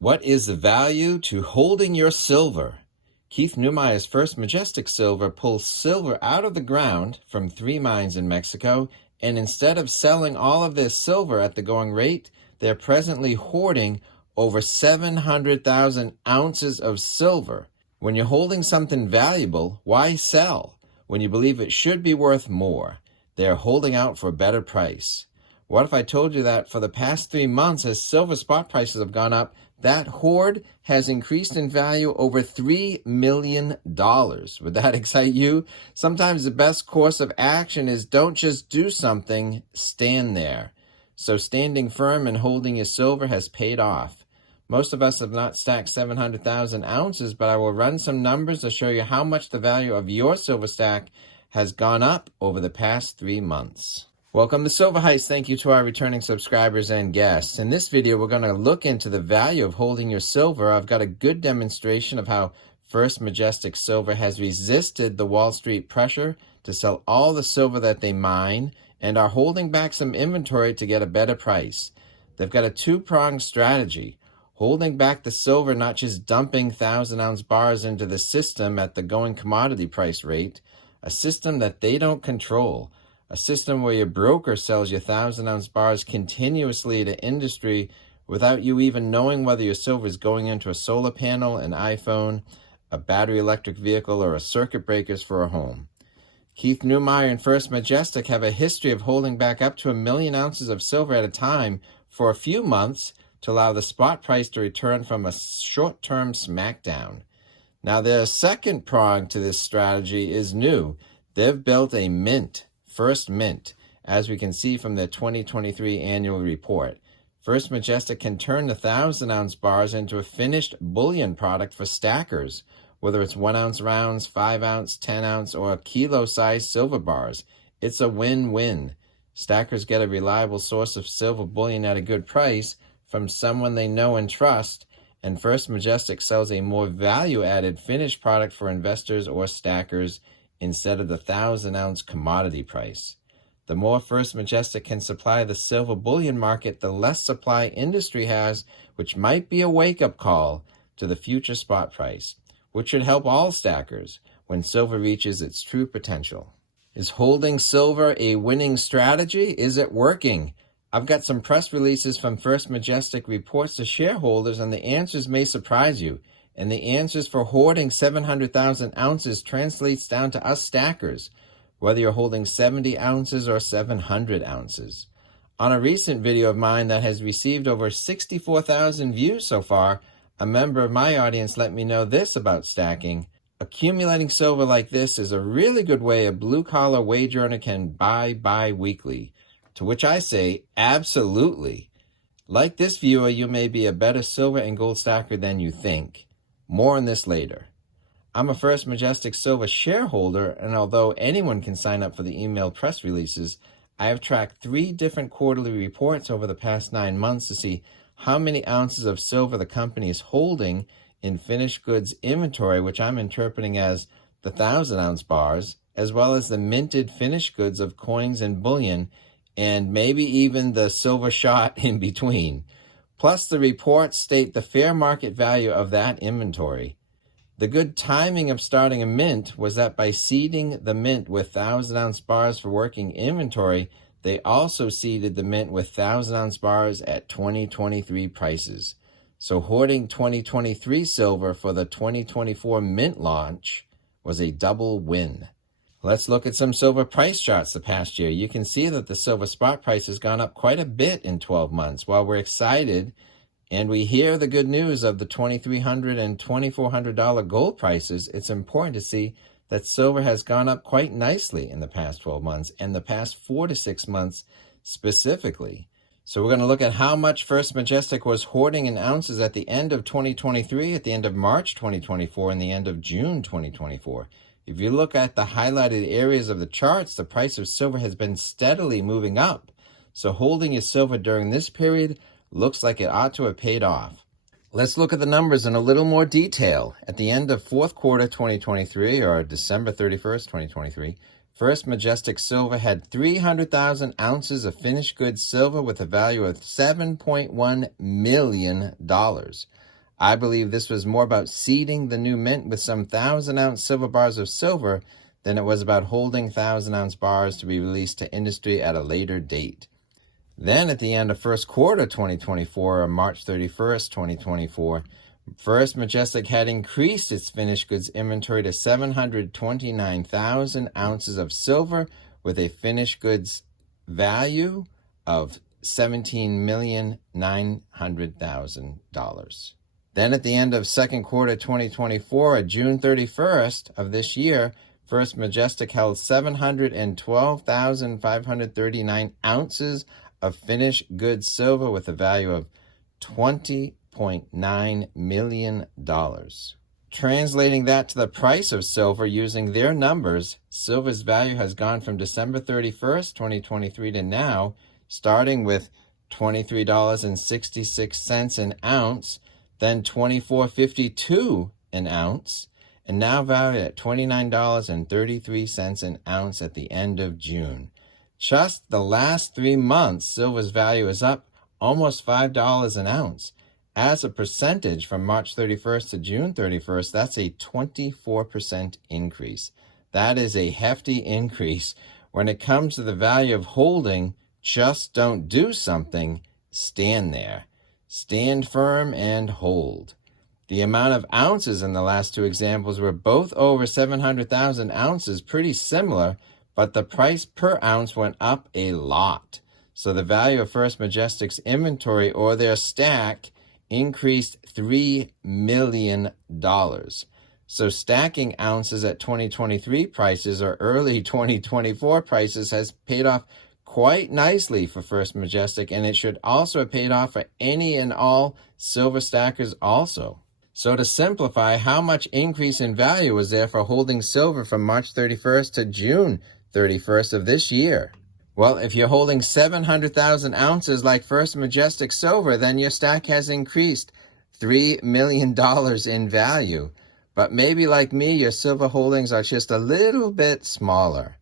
What is the value to holding your silver? Keith Neumeyer's First Majestic Silver pulls silver out of the ground from 3 mines in Mexico, and instead of selling all of their silver at the going rate, they're presently hoarding over 700,000 ounces of silver. When you're holding something valuable, why sell? When you believe it should be worth more, they're holding out for a better price. What if I told you that for the past 3 months, as silver spot prices have gone up, that hoard has increased in value over $3 million. Would that excite you? Sometimes the best course of action is don't just do something, stand there. So standing firm and holding your silver has paid off. Most of us have not stacked 700,000 ounces, but I will run some numbers to show you how much the value of your silver stack has gone up over the past 3 months. Welcome to Silver Heist. Thank you to our returning subscribers and guests. In this video, we're going to look into the value of holding your silver. I've got a good demonstration of how First Majestic Silver has resisted the Wall Street pressure to sell all the silver that they mine and are holding back some inventory to get a better price. They've got a two-pronged strategy: holding back the silver, not just dumping 1,000-ounce bars into the system at the going commodity price rate, a system that they don't control. A system where your broker sells you 1,000-ounce bars continuously to industry without you even knowing whether your silver is going into a solar panel, an iPhone, a battery electric vehicle, or a circuit breakers for a home. Keith Neumeyer and First Majestic have a history of holding back up to 1 million ounces of silver at a time for a few months to allow the spot price to return from a short-term smackdown. Now, their second prong to this strategy is new. They've built a mint. First Mint, as we can see from the 2023 annual report. First Majestic can turn the 1,000-ounce bars into a finished bullion product for stackers, whether it's 1-ounce rounds, 5-ounce, 10-ounce, or kilo-sized silver bars. It's a win-win. Stackers get a reliable source of silver bullion at a good price from someone they know and trust, and First Majestic sells a more value-added finished product for investors or stackers instead of the 1,000-ounce commodity price. The more First Majestic can supply the silver bullion market, the less supply industry has, which might be a wake-up call to the future spot price, which should help all stackers when silver reaches its true potential. Is holding silver a winning strategy? Is it working? I've got some press releases from First Majestic reports to shareholders, and the answers may surprise you. And the answers for hoarding 700,000 ounces translates down to us stackers, whether you're holding 70 ounces or 700 ounces. On a recent video of mine that has received over 64,000 views so far, a member of my audience let me know this about stacking: accumulating silver like this is a really good way a blue-collar wage earner can buy bi-weekly. To which I say, absolutely. Like this viewer, you may be a better silver and gold stacker than you think. More on this later. I'm a First Majestic Silver shareholder, and although anyone can sign up for the email press releases, I have tracked 3 different quarterly reports over the past 9 months to see how many ounces of silver the company is holding in finished goods inventory, which I'm interpreting as the 1,000-ounce bars, as well as the minted finished goods of coins and bullion, and maybe even the silver shot in between. Plus, the reports state the fair market value of that inventory. The good timing of starting a mint was that by seeding the mint with 1,000-ounce bars for working inventory, they also seeded the mint with 1,000-ounce bars at 2023 prices. So hoarding 2023 silver for the 2024 mint launch was a double win. Let's look at some silver price charts the past year. You can see that the silver spot price has gone up quite a bit in 12 months. While we're excited and we hear the good news of the $2,300 and $2,400 gold prices, it's important to see that silver has gone up quite nicely in the past 12 months and the past 4 to 6 months specifically. So we're going to look at how much First Majestic was hoarding in ounces at the end of 2023, at the end of March 2024, and the end of June 2024. If you look at the highlighted areas of the charts, the price of silver has been steadily moving up. So holding your silver during this period looks like it ought to have paid off. Let's look at the numbers in a little more detail. At the end of fourth quarter 2023, or December 31st, 2023, First Majestic Silver had 300,000 ounces of finished goods silver with a value of $7.1 million. I believe this was more about seeding the new mint with some 1,000-ounce silver bars of silver than it was about holding 1,000-ounce bars to be released to industry at a later date. Then at the end of first quarter 2024, or March 31st, 2024, First Majestic had increased its finished goods inventory to 729,000 ounces of silver with a finished goods value of $17,900,000. Then at the end of second quarter 2024, June 31st of this year, First Majestic held 712,539 ounces of finished goods silver with a value of $20.9 million. Translating that to the price of silver using their numbers, silver's value has gone from December 31st, 2023 to now, starting with $23.66 an ounce, then $24.52 an ounce, and now valued at $29.33 an ounce at the end of June. Just the last 3 months, silver's value is up almost $5 an ounce. As a percentage from March 31st to June 31st, that's a 24% increase. That is a hefty increase. When it comes to the value of holding, just don't do something, stand there. Stand firm and hold. The amount of ounces in the last two examples were both over 700,000 ounces, pretty similar, but the price per ounce went up a lot. So the value of First Majestic's inventory, or their stack, increased $3 million. So stacking ounces at 2023 prices or early 2024 prices has paid off quite nicely for First Majestic, and it should also have paid off for any and all silver stackers also. So to simplify, how much increase in value was there for holding silver from March 31st to June 31st of this year? Well, if you're holding 700,000 ounces like First Majestic Silver, then your stack has increased $3 million in value. But maybe like me, your silver holdings are just a little bit smaller.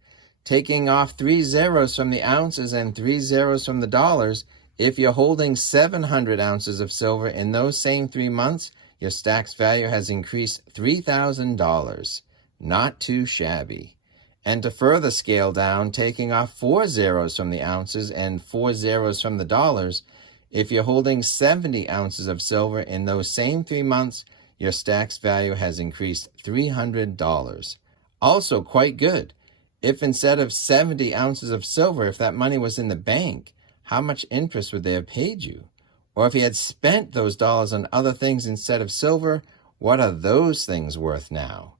Taking off 3 zeros from the ounces and 3 zeros from the dollars, if you're holding 700 ounces of silver in those same 3 months, your stack's value has increased $3,000. Not too shabby. And to further scale down, taking off 4 zeros from the ounces and 4 zeros from the dollars, if you're holding 70 ounces of silver in those same 3 months, your stack's value has increased $300. Also quite good. If instead of 70 ounces of silver, if that money was in the bank, how much interest would they have paid you? Or if you had spent those dollars on other things instead of silver, what are those things worth now?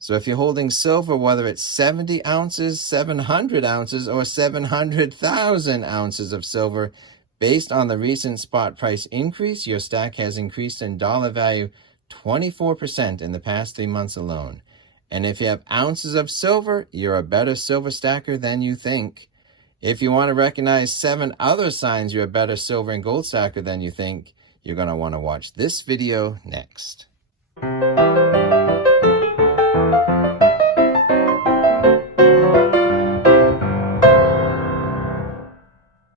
So if you're holding silver, whether it's 70 ounces, 700 ounces, or 700,000 ounces of silver, based on the recent spot price increase, your stack has increased in dollar value 24% in the past 3 months alone. And if you have ounces of silver, you're a better silver stacker than you think. If you want to recognize 7 other signs you're a better silver and gold stacker than you think, you're going to want to watch this video next.